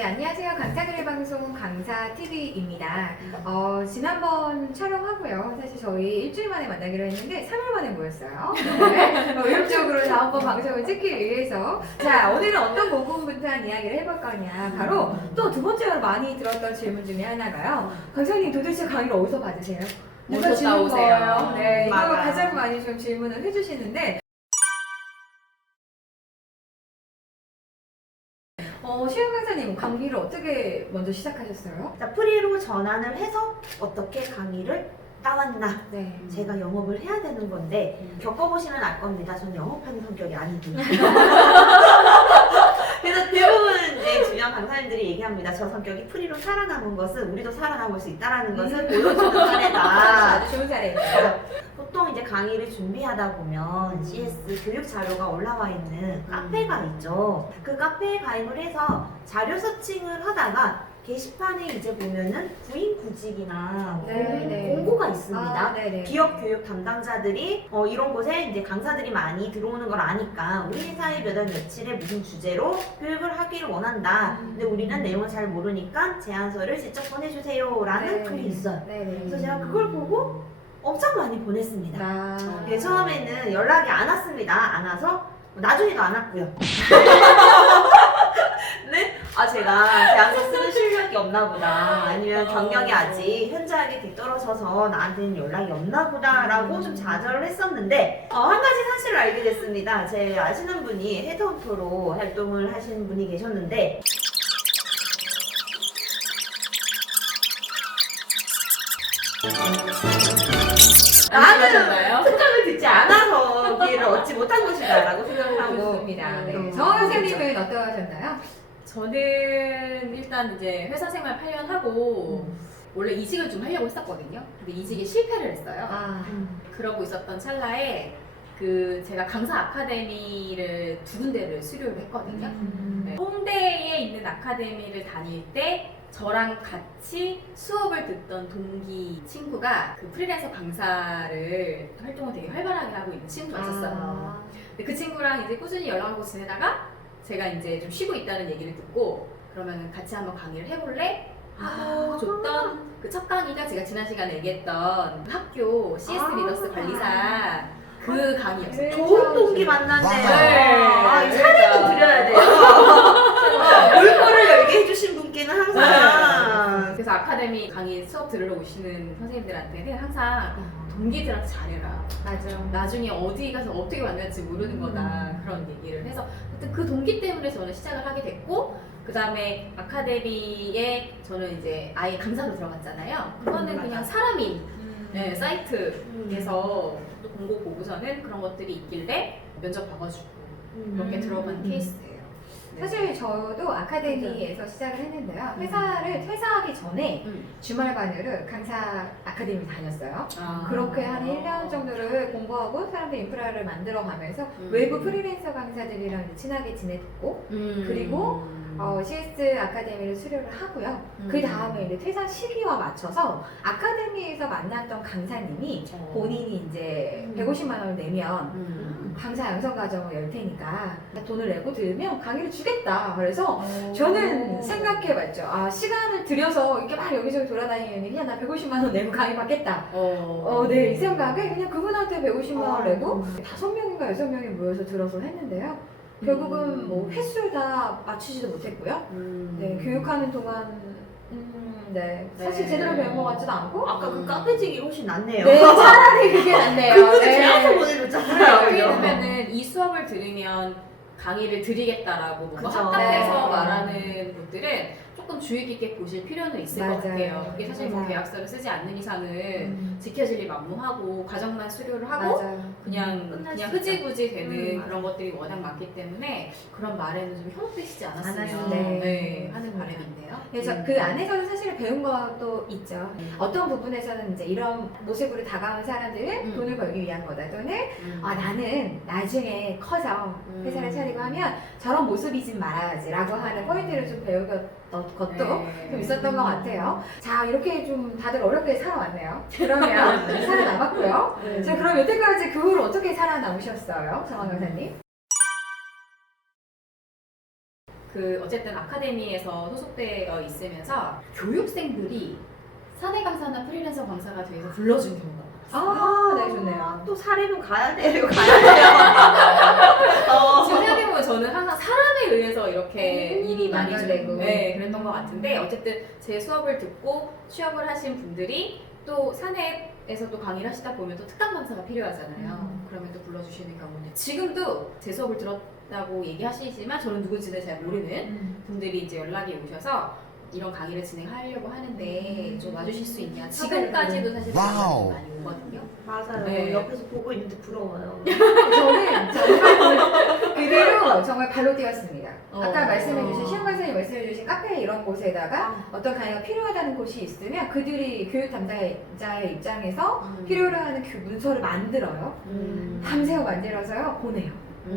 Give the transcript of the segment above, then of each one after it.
네, 안녕하세요. 강사들의 방송 강사TV입니다. 지난번 촬영하고요. 사실 저희 일주일 만에 만나기로 했는데 3일 만에 모였어요. 네, 의욕적으로 다음번 방송을 찍기 위해서. 자, 오늘은 어떤 고군분투한 이야기를 해볼 거냐. 바로 또 두 번째로 많이 들었던 질문 중에 하나가요. 강사님 도대체 강의를 어디서 받으세요? 누가 주는 거예요? 네, 이거 맞아요. 가장 많이 좀 질문을 해주시는데 시영 강사님 강의를 어떻게 먼저 시작하셨어요? 자, 프리로 전환을 해서 어떻게 강의를 따왔나. 네. 제가 영업을 해야 되는 건데 겪어보시면 알 겁니다. 저는 영업하는 성격이 아니거든요. 그래서 대부분 내 주변 강사님들이 얘기합니다. 저 성격이 프리로 살아남은 것은 우리도 살아남을 수 있다는 것을 보여주는 사례다. 아주 좋은 사례입니다. 보통 이제 강의를 준비하다 보면 CS 교육 자료가 올라와 있는 카페가 있죠. 그 카페에 가입을 해서 자료 서칭을 하다가 게시판에 이제 보면은 구인구직이나 공고가 있습니다. 네네. 기업 교육 담당자들이 이런 곳에 이제 강사들이 많이 들어오는 걸 아니까 우리 회사에 몇 월 며칠에 무슨 주제로 교육을 하기를 원한다. 근데 우리는 내용을 잘 모르니까 제안서를 직접 보내주세요 라는 글이 있어요. 네네. 그래서 제가 그걸 보고 엄청 많이 보냈습니다. 아. 네, 처음에는 연락이 안 왔습니다. 안 와서 나중에도 안 왔고요. 네? 제가 제안서 쓰는 실력이 없나 보다. 아니면 경력이 아직 현저하게 뒤떨어져서 나한테는 연락이 없나 보다라고 좀 좌절을 했었는데 한 가지 사실을 알게 됐습니다. 제 아시는 분이 헤드헌터로 활동을 하시는 분이 계셨는데 나는 특강을 듣지 않아서 기회를 얻지 못한 것이다 라고 생각하고 좋습니다. 네. 정 선생님은 어떠하셨나요? 저는 일단 이제 회사 생활 8년 하고 원래 이직을 좀 하려고 했었거든요. 근데 이직에 실패를 했어요. 그러고 있었던 찰나에 제가 강사 아카데미를 두 군데를 수료를 했거든요. 네. 홍대에 있는 아카데미를 다닐 때 저랑 같이 수업을 듣던 동기 친구가 그 프리랜서 강사를 활동을 되게 활발하게 하고 있는 친구가 있었어요. 근데 그 친구랑 이제 꾸준히 연락하고 지내다가 제가 이제 좀 쉬고 있다는 얘기를 듣고 그러면 같이 한번 강의를 해볼래? 하고 줬던 그 첫 강의가 제가 지난 시간에 얘기했던 학교 CS 리더스 관리사 그 강의였어요. 좋은 동기 만났네요. 네. 사례도 드려야 돼요. 물꼬를 열게 해주신 분께는 항상 그래서 아카데미 강의 수업 들으러 오시는 선생님들한테는 항상 동기들한테 잘해라. 맞아. 나중에 어디 가서 어떻게 만날지 모르는 거다. 그런 얘기를 해서 하여튼 그 동기 때문에 저는 시작을 하게 됐고 그 다음에 아카데미에 저는 이제 아예 강사로 들어갔잖아요. 그거는 그냥 사람인 네, 사이트에서 또 공고 보고서는 그런 것들이 있길래 면접 봐가지고 이렇게 들어간 케이스예요. 네. 사실 저도 아카데미에서 시작을 했는데요. 회사를 퇴사하기 전에 주말반으로 강사 아카데미 다녔어요. 그렇게 한 1년 정도를 공부하고 사람들 인프라를 만들어 가면서 외부 프리랜서 강사들이랑 이제 친하게 지냈고 그리고 CS 아카데미를 수료를 하고요. 그 다음에 이제 퇴사 시기와 맞춰서 아카데미에서 만났던 강사님이 본인이 이제 150만 원을 내면 강사 양성 과정을 열 테니까 돈을 내고 들으면 강의를 주겠다. 그래서 저는 생각해봤죠. 시간을 들여서 이렇게 막 여기저기 돌아다니는 그냥 나 150만 원 내고 강의 받겠다. 네, 이 생각에 그냥 그분한테 150만 원 내고 5명인가 6명이 모여서 들어서 했는데요. 결국은 뭐 횟수 다 맞추지도 못했고요. 네, 교육하는 동안 네, 사실 제대로 배운 것 같지도 않고 아까 그 카페직이 훨씬 낫네요. 네, 차라리 그게 낫네요. 그분은 네. 제안서 보내줬잖아요. 어떻게 보면은 이 수업을 들으면 강의를 드리겠다라고 뭔가 그쵸. 확답해서 네. 말하는 분들은 조금 주의 깊게 보실 필요는 있을 것 맞아요. 같아요. 그게 사실 뭐 맞아요. 계약서를 쓰지 않는 이상은 지켜질 일 만무하고 과정만 수료를 하고 맞아요. 그냥 끝날 수 흐지부지 되는 맞아요. 그런 것들이 워낙 많기 때문에 그런 말에는 좀 현혹되시지 않았으면 네. 하는 바람인데요. 그래서 그 안에서는 사실 배운 것도 있죠. 어떤 부분에서는 이제 이런 모습으로 다가온 사람들은 돈을 벌기 위한 거다 또는 나는 나중에 커서 회사를 차리고 하면 저런 모습이진 말아야지라고 하는 포인트를 좀 배우던 것도 좀 있었던 것 같아요. 자, 이렇게 좀 다들 어렵게 살아왔네요. 그러면 살아남았고요. 자, 그럼 여태까지 그 후로 어떻게 살아남으셨어요, 정한 강사님? 그 어쨌든 아카데미에서 소속되어 있으면서 교육생들이 사내 강사나 프리랜서 강사가 돼서 불러준 경우가 많았어요. 네, 좋네요. 또 사례는 가야 돼요. 가야 지금 생각해보면 저는 항상 사람에 의해서 이렇게 일이 많이 연결되고. 네, 그랬던 것 같은데 어쨌든 제 수업을 듣고 취업을 하신 분들이 또 사내에서 또 강의를 하시다 보면 또 특강 강사가 필요하잖아요. 그러면 또 불러주시는 경우는 지금도 제 수업을 들었다고 얘기하시지만 저는 누군지는 잘 모르는 분들이 이제 연락이 오셔서 이런 강의를 진행하려고 하는데 좀 와주실 수 있냐. 지금까지도 사실 연락이 많이 오거든요. 맞아요. 네. 옆에서 보고 있는데 부러워요. 저는 정말 그대로 정말 발로 뛰었습니다. 아까 어. 말씀해주신 시험 강사님 말씀해주신 카페 이런 곳에다가 어떤 강의가 필요하다는 곳이 있으면 그들이 교육 담당자의 입장에서 필요로 하는 문서를 만들어요. 밤새워 만들어서요 보내요.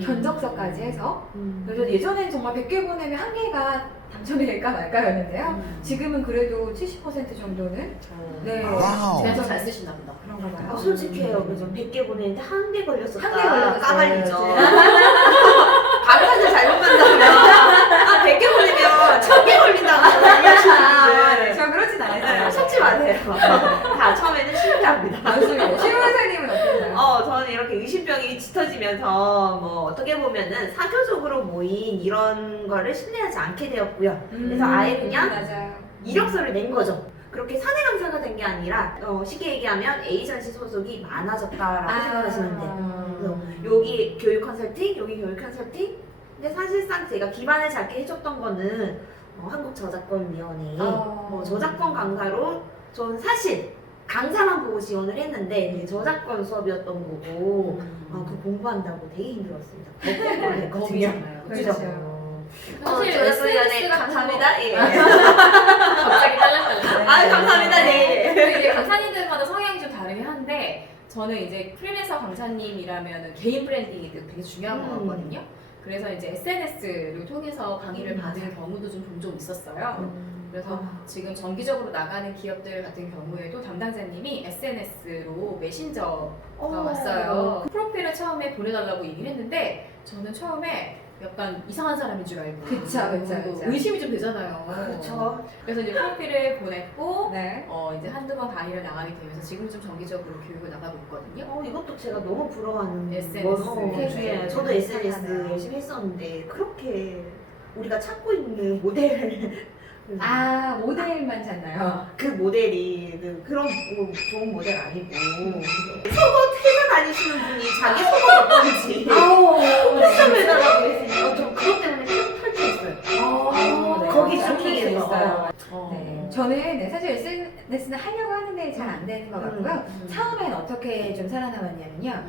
견적서까지 해서. 그래서 예전엔 정말 100개 보내면 한 개가 당첨이 될까 말까였는데요. 지금은 그래도 70% 정도는 네. 제가 더 잘 쓰시나 보다. 그런가 봐요. 솔직해요. 그죠? 100개 보내는데 한 개 걸렸었다. 한 개 걸렸어요. 까발리죠. 네. 강사들 잘못 만나면 100개 보내면 1000개 걸린다고 얘기하시는데 저 그렇진 않았어요. 속지 마세요. 다 처음에는 실패합니다. 맞습니다. 시험 강사님은 어땠나요? 저는 이렇게 의심병이 짙어지면서 뭐 어떻게 보면은 사교적으로 모인 이런 거를 신뢰하지 않게 되었고요. 그래서 아예 그냥 맞아요. 이력서를 낸 거죠. 그렇게 사내 강사가 된 게 아니라 쉽게 얘기하면 에이전시 소속이 많아졌다라고 생각하시면 돼요. 그래서 여기 교육 컨설팅, 여기 교육 컨설팅. 근데 사실상 제가 기반을 잡게 해줬던 거는 한국저작권위원회 저작권 강사로 전 사실 강사만 보고 지원을 했는데 저작권 수업이었던 거고 그 공부한다고 되게 힘들었습니다. 겁을 냈거든요. 그렇죠. 사실 저작권위원회 SNS 같은 감사합니다. 예. 갑자기 딸랑딸랑. 감사합니다. 네. 근데 이제 강사님들마다 성향이 좀 다르긴 한데 저는 이제 프리랜서 강사님이라면 개인 브랜딩이 되게 중요한 것 같거든요. 그래서 이제 SNS를 통해서 강의를 받은 경우도 좀 종종 있었어요. 그래서 지금 정기적으로 나가는 기업들 같은 경우에도 담당자님이 SNS로 메신저가 왔어요. 프로필을 처음에 보내달라고 얘기를 했는데 저는 처음에 약간 이상한 사람인 줄 알고 그쵸. 의심이 좀 되잖아요. 그렇죠. 그래서 이제 프로필을 보냈고 네. 이제 한두 번 강의를 나가게 되면서 지금 좀 정기적으로 교육을 나가고 있거든요. 이것도 제가 너무 부러워하는 SNS. 중에 저도 SNS 열심히 했었는데 그렇게 우리가 찾고 있는 모델 모델만 찾나요? 그 모델이 그런 좋은 모델 아니고 속옷 회사 다니시는 분이 자기 속옷 어떤지 옵션 해달라고 했으니까 저 그것 때문에 쭉 펼쳐있어요. 거기 쇼킹했어요. 네. 저는 사실 SNS는 하려고 하는데 잘 안 되는 것 같고요. 처음엔 어떻게 좀 살아남았냐면요.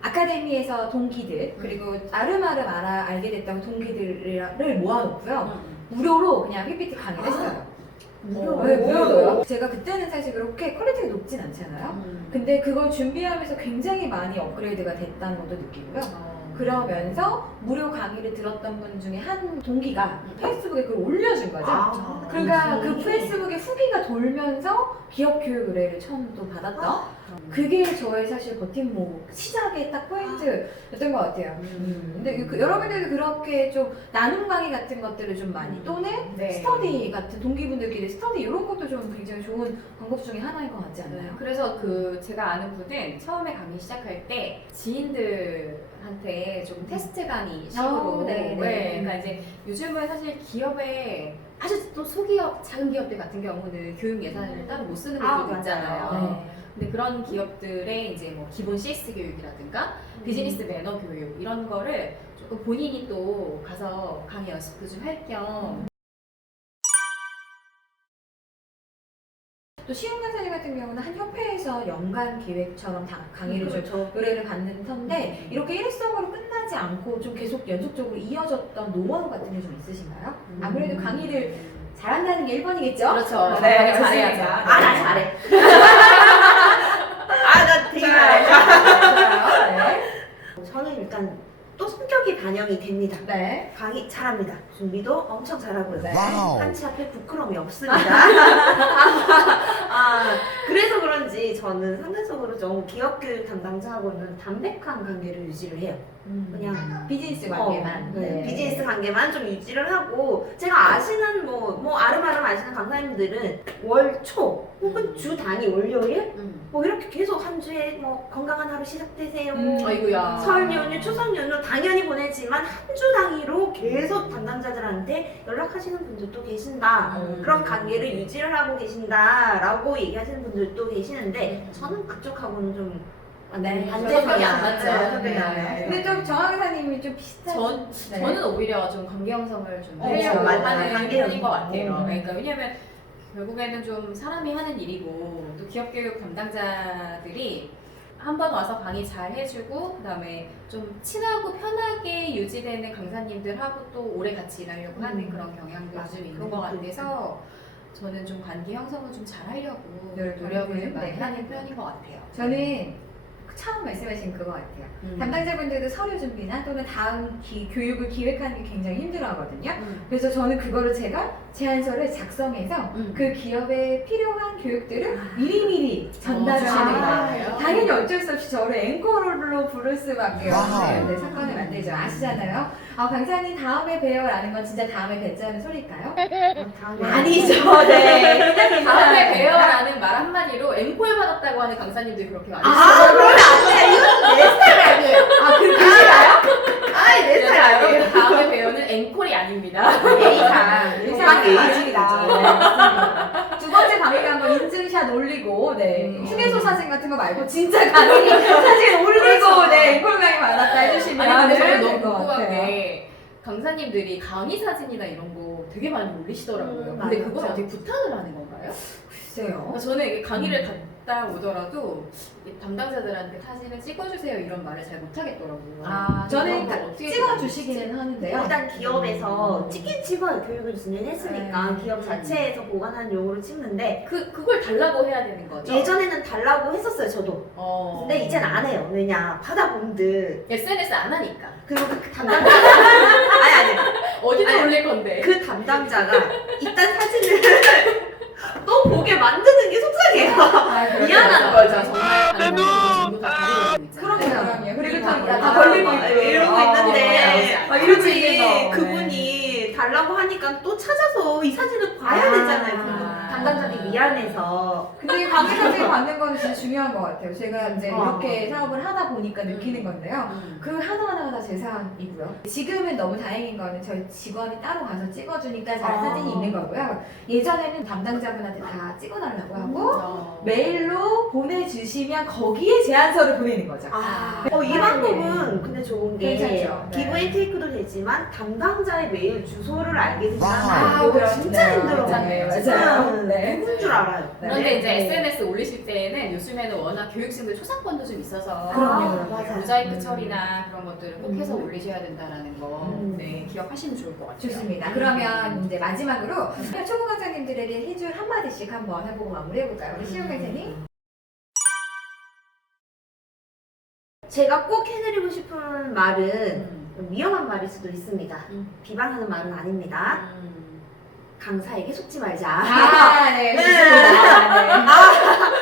아카데미에서 동기들 그리고 아름아름 알게 됐던 동기들을 모아놓고요. 무료로 그냥 PPT 강의를 했어요. 무료로요? 제가 그때는 사실 그렇게 퀄리티가 높진 않잖아요. 근데 그걸 준비하면서 굉장히 많이 업그레이드가 됐다는 것도 느끼고요. 그러면서 무료 강의를 들었던 분 중에 한 동기가 페이스북에 그걸 올려준 거죠. 그러니까 그 페이스북에 후기가 돌면서 기업 교육 의뢰를 처음 또 받았던 그게 저의 사실 버팀목 시작의 딱 포인트였던 것 같아요. 근데 여러분들도 그렇게 좀 나눔 강의 같은 것들을 좀 많이 또는 스터디 같은 동기분들끼리 스터디 이런 것도 좀 굉장히 좋은 방법 중에 하나인 것 같지 않나요? 그래서 제가 아는 분은 처음에 강의 시작할 때 지인들한테 좀 테스트 강의 식으로 그러니까 이제 요즘은 사실 기업에 아주 또 소기업, 작은 기업들 같은 경우는 교육 예산을 따로 못 쓰는 곳도 있잖아요. 근데 그런 기업들의 이제 뭐 기본 CS 교육이라든가 비즈니스 매너 교육 이런 거를 조금 본인이 또 가서 강의 연습도 좀 할 겸 또 시험 강사님 같은 경우는 한 협회에서 연간 기획처럼 강의를 좀 의뢰를 받는 터인데 이렇게 일회성으로 끝나지 않고 좀 계속 연속적으로 이어졌던 노하우 같은 게 좀 있으신가요? 아무래도 강의를 잘한다는 게 1번이겠죠? 그렇죠. 네, 잘해야죠. 나 잘해. 나 되게 잘해. 네. 저는 일단 또 선택 성격이 반영이 됩니다. 네. 강의 잘합니다. 준비도 엄청 잘하고요. 네. 한치 앞에 부끄러움이 없습니다. 그래서 그런지 저는 상대적으로 좀 기업교육 담당자하고는 담백한 관계를 유지를 해요. 그냥 비즈니스 관계만. 네. 비즈니스 관계만 좀 유지를 하고, 제가 아시는 뭐 아름아름 아시는 강사님들은 월 초 혹은 주 단위 월요일 뭐 이렇게 계속 한 주에 뭐 건강한 하루 시작되세요. 아이고야. 설 연휴, 추석 연휴 당연히 보내지만 한 주 단위로 계속 담당자들한테 연락하시는 분들도 계신다. 그런 관계를 유지를 하고 계신다라고 얘기하시는 분들도 계시는데 저는 그쪽하고는 좀 네. 반대 성향. 맞죠. 네. 근데 좀 정학 사님이 좀 비슷한. 저는 오히려 좀 관계 형성을 좀 그렇죠. 하려고 맞아요. 하는 관계 편인 것 같아요. 형성. 그러니까 왜냐면 결국에는 좀 사람이 하는 일이고 또 기업교육 담당자들이 한 번 와서 강의 잘 해주고 그다음에 좀 친하고 편하게 유지되는 강사님들하고 또 오래 같이 일하려고 하는 그런 경향도 맞아요. 좀 있는 것 같아서 저는 좀 관계 형성을 좀 잘 하려고 네, 노력을 좀 많이 네. 하는 편인 것 같아요. 저는 처음 말씀하신 그거 같아요. 담당자분들도 서류 준비나 또는 다음 교육을 기획하는 게 굉장히 힘들어하거든요. 그래서 저는 그거를 제가 제안서를 작성해서 그 기업에 필요한 교육들을 미리미리 전달을 하는 거예요. 당연히 어쩔 수 없이 저를 앵커로 부를 수밖에 없는 사건을 만들죠. 아시잖아요. 강사님 다음에 봬요라는 건 진짜 다음에 뵙자는 소리일까요? 아니죠. 네. 다음에 봬요라는 말 한마디로 앵콜 받았다고 하는 강사님들이 그렇게 많으시죠. 그러면 안 돼. 이건 내 스타일 아니에요. 그러시나요? 내 스타일 아니에요. 여러분 다음에 봬요는 앵콜이 아닙니다. A상. 맞습니다. 두 번째 강의가 한번 인증샷 올리고, 휴게소 사진 같은 거 말고 진짜 강의 사진 올리고, 앵콜 강의 받았다 해주시면 아니 근데 저는 될것 너무 궁금한 같아요. 게 강사님들이 강의 사진이나 이런 거 되게 많이 올리시더라고요. 근데 맞아요. 그걸 어떻게 부탁을 하는 건가요? 글쎄요. 그러니까 저는 이게 강의를 갔다 오더라도 이 담당자들한테 사진을 찍어주세요 이런 말을 잘 못하겠더라고요. 저는 이런 걸 어떻게 찍어주시기는 하는데요. 일단 기업에서 찍긴 찍어요. 교육을 진행했으니까 기업 자체에서 보관한 용으로 찍는데 그걸 달라고 해야 되는 거죠? 예전에는 달라고 했었어요. 저도. 근데 이젠 안 해요. 왜냐 받아본들 SNS 안 하니까 그리고 그 담당자 아니 어디다 올릴 건데? 그 담당자가 이딴 사진을 또 보게 만드는 게 속상해요. 미안한 거죠. 정말 당연히 전부 다 가리고 있잖아요. 그럼요. 그리고 또 다 다 걸리고 이러고 있고. 있는데 이러지 이러지 그분이 달라고 하니까 또 찾아서 이 사진을 봐야 되잖아요. 담당자들이 미안해서. 근데 강의 사진 받는 건 진짜 중요한 것 같아요. 제가 이제 이렇게 사업을 하다 보니까 느끼는 건데요. 그 하나하나가 다 제 사안이고요. 지금은 너무 다행인 거는 저희 직원이 따로 가서 찍어주니까 잘 사진이 있는 거고요. 예전에는 담당자분한테 다 찍어달라고 하고 메일로 보내주시면 거기에 제안서를 보내는 거죠. 이 방법은 근데 좋은 게 괜찮죠. 네. 기브 앤 테이크도 되지만 담당자의 메일 주소를 알게 되면 그렇죠. 진짜 힘들어요. 맞아요. 네. 누군 줄 알아요. 그런데 이제 네. SNS 올리실 때는 요즘에는 워낙 교육생들 초상권도 좀 있어서 그럼요. 맞아요. 모자이크 처리나 그런 것들을 꼭 해서 올리셔야 된다는 거 네, 기억하시면 좋을 것 같아요. 좋습니다. 그러면 이제 마지막으로 초보 강사님들에게 해줄 한마디씩 한번 해보고 마무리해볼까요? 우리 시우 강사님? 제가 꼭 해드리고 싶은 말은 위험한 말일 수도 있습니다. 비방하는 말은 아닙니다. 강사에게 속지 말자. 네. 좋습니다.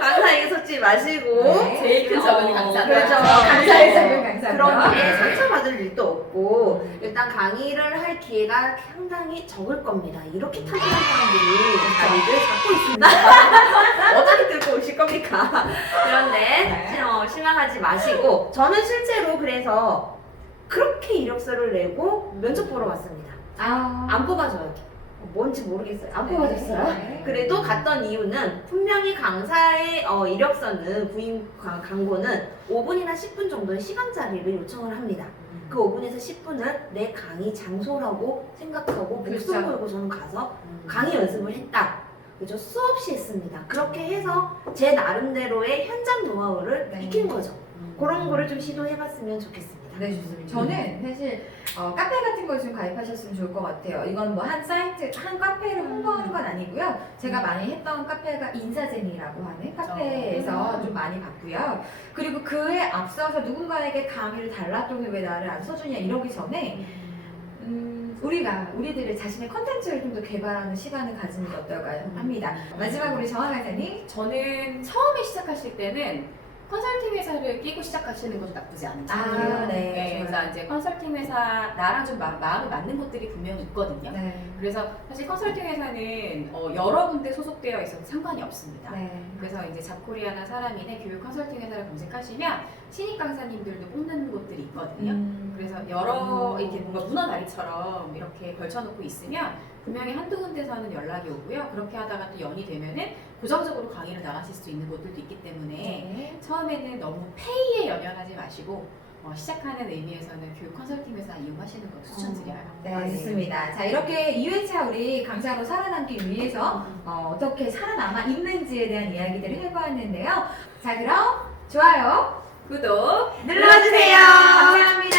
강사에게 속지 마시고 제일 큰 적은 강사. 그렇죠. 강사의 적은 강사. 그런 게 상처받을 일도 없고 일단 강의를 할 기회가 상당히 적을 겁니다. 이렇게 탄탄한 사람들이 자리를 잡고 있습니다. 어떻게 들고 오실 겁니까? 그런데 실망하지 마시고 저는 실제로 그래서 그렇게 이력서를 내고 면접 보러 왔습니다. 안 뽑아줘요. 뭔지 모르겠어요. 안 뽑아줬어요. 그래도 갔던 이유는 분명히 강사의 이력서는 부인 광고는 5분이나 10분 정도의 시간 자리를 요청을 합니다. 그 5분에서 10분을 내 강의 장소라고 생각하고 목숨 걸고 저는 가서 강의 연습을 했다. 그죠? 수없이 했습니다. 그렇게 해서 제 나름대로의 현장 노하우를 익힌 거죠. 그런 거를 좀 시도해봤으면 좋겠습니다. 네, 좋습니다. 저는 사실 카페 같은 거 좀 가입하셨으면 좋을 것 같아요. 이건 뭐 한 사이트, 한 카페를 홍보하는 건 아니고요. 제가 많이 했던 카페가 인사쟁이라고 하는 카페에서 좀 많이 봤고요. 그리고 그에 앞서서 누군가에게 강의를 달랐더니 왜 나를 안 써주냐 이러기 전에 우리들의 자신의 컨텐츠를 좀 더 개발하는 시간을 가지는 게 어떨까 합니다. 마지막으로 우리 정한 강사님. 저는 처음에 시작하실 때는 컨설팅 회사를 끼고 시작하시는 것도 나쁘지 않은 것 같아요. 네. 그래서 이제 컨설팅 회사 나랑 좀 마음이 맞는 곳들이 분명히 있거든요. 네. 그래서 사실 컨설팅 회사는 여러 군데 소속되어 있어도 상관이 없습니다. 네. 그래서 이제 잡코리아나 사람인의 교육 컨설팅 회사를 검색하시면 신입 강사님들도 뽑는 곳들이 있거든요. 그래서 여러 이렇게 뭔가 문어다리처럼 이렇게 걸쳐놓고 있으면 분명히 한두 군데서는 연락이 오고요. 그렇게 하다가 또 연이 되면은 고정적으로 강의를 나가실 수 있는 곳들도 있기 때문에 네. 처음에는 너무 페이에 연연하지 마시고 시작하는 의미에서는 교육 컨설팅 회사 이용하시는 것도 추천드려요. 네, 좋습니다. 자, 이렇게 2회차 우리 강사로 살아남기 위해서 어떻게 살아남아 있는지에 대한 이야기들을 해보았는데요. 자, 그럼 좋아요, 구독 눌러주세요. 감사합니다.